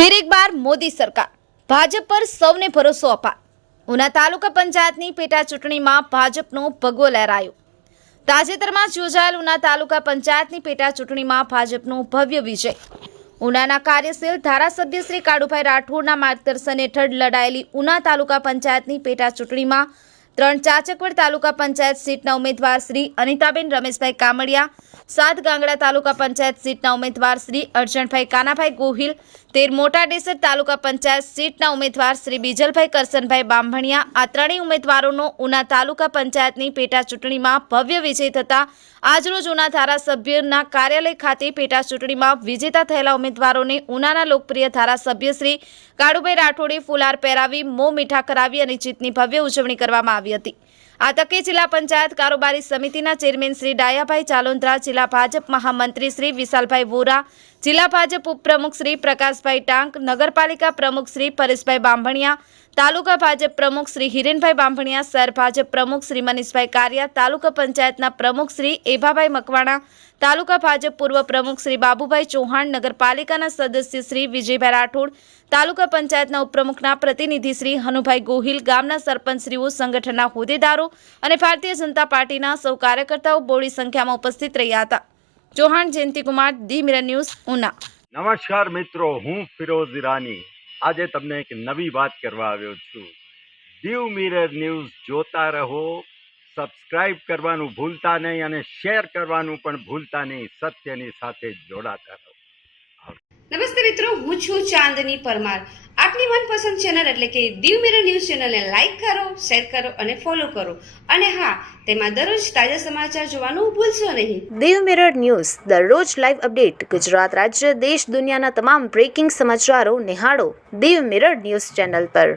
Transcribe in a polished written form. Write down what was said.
फिर एक बार मोदी सरकार भाजप पर सौने भरोસો અપાર ઉના તાલુકા પંચાયતની પેટા ચૂંટણીમાં ભાજપનો ભગવો લહેરાયો। તાજેતરમાં યોજાયેલ ઉના તાલુકા પંચાયતની પેટા ચૂંટણીમાં ભાજપનો ભવ્ય વિજય। ઉનાના કાર્યશીલ ધારાસભ્ય શ્રી કાળુભાઈ રાઠોડના માર્ગદર્શન હેઠળ લડાયેલી ઉના તાલુકા પંચાયતની પેટા ચૂંટણીમાં 3 ચાચકવડ તાલુકા પંચાયત સીટના ઉમેદવાર શ્રી અનિતાબેન રમેશભાઈ કામડિયા, 7 ગાંગડા તાલુકા પંચાયત સીટના ઉમેદવાર શ્રી અર્જણભાઈ કાનાભાઈ ગોહિલ, 13 મોટા ડેસર તાલુકા પંચાયત સીટના ઉમેદવાર શ્રી બીજલભાઈ કરસનભાઈ બાંભણિયા, આ ત્રણેય ઉમેદવારોનો ઉના તાલુકા પંચાયતની પેટા ચૂંટણીમાં ભવ્ય વિજય થતા આજરોજ ઉના ધારાસભ્યના કાર્યાલય ખાતે પેટા ચૂંટણીમાં વિજેતા થયેલા ઉમેદવારોને ઉનાના લોકપ્રિય ધારાસભ્ય શ્રી કાળુભાઈ રાઠોડે ફુલાર પહેરાવી મોં મીઠા કરાવી અને જીતની ભવ્ય ઉજવણી કરવામાં આવી હતી। આ તકે જિલ્લા પંચાયત કારોબારી સમિતિના ચેરમેન શ્રી ડાયાભાઈ ચાલોન્દ્રા, જિલ્લા ભાજપ મહામંત્રી શ્રી વિશાલભાઈ વોરા, જિલ્લા ભાજપ ઉપપ્રમુખ શ્રી પ્રકાશભાઈ ટાંક, નગરપાલિકા પ્રમુખ શ્રી પરેશભાઈ બાંભણિયા, તાલુકા ભાજપ પ્રમુખ શ્રી હિરેનભાઈ બાંભણિયા, શહેર ભાજપ પ્રમુખ શ્રી મનીષભાઈ કારિયા, તાલુકા પંચાયતના પ્રમુખ શ્રી એભાભાઈ મકવાણા, તાલુકા ભાજપ પૂર્વ પ્રમુખ શ્રી બાબુભાઈ ચૌહાણ, નગરપાલિકાના સદસ્ય શ્રી વિજયભાઈ રાઠોડ, તાલુકા પંચાયતના ઉપપ્રમુખના પ્રતિનિધિ શ્રી હનુભાઈ ગોહિલ, ગામના સરપંચશ્રીઓ, સંગઠનના હોદ્દેદારો અને ભારતીય જનતા પાર્ટીના સૌ કાર્યકર્તાઓ બહોળી સંખ્યામાં ઉપસ્થિત રહ્યા હતા। Chauhan Jayantikumar, the mirror news, Una. નમસ્કાર મિત્રો, હું ફિરોઝ ઈરાની આજે તમને એક નવી વાત કરવા આવ્યો છું। દીવ મિરર ન્યૂઝ જોતા રહો, સબસ્ક્રાઇબ કરવાનું ભૂલતા નહીં અને શેર કરવાનું પણ ભૂલતા નહીં। સત્યની સાથે જોડાતા રહો। નમસ્તે મિત્રો, હું છું ચાંદની પરમાર। આપની મનપસંદ ચેનલ એટલે કે દીવ મિરર ન્યૂઝ ચેનલને લાઈક કરો, શેર કરો અને ફોલો કરો, અને હા, તેમાં દરરોજ તાજા સમાચાર જોવાનું ભૂલશો નહીં। દીવ મિરર ન્યૂઝ દરરોજ લાઈવ અપડેટ, ગુજરાત રાજ્ય, દેશ દુનિયાના તમામ બ્રેકિંગ સમાચારો નિહાળો દીવ મિરર ન્યૂઝ ચેનલ પર।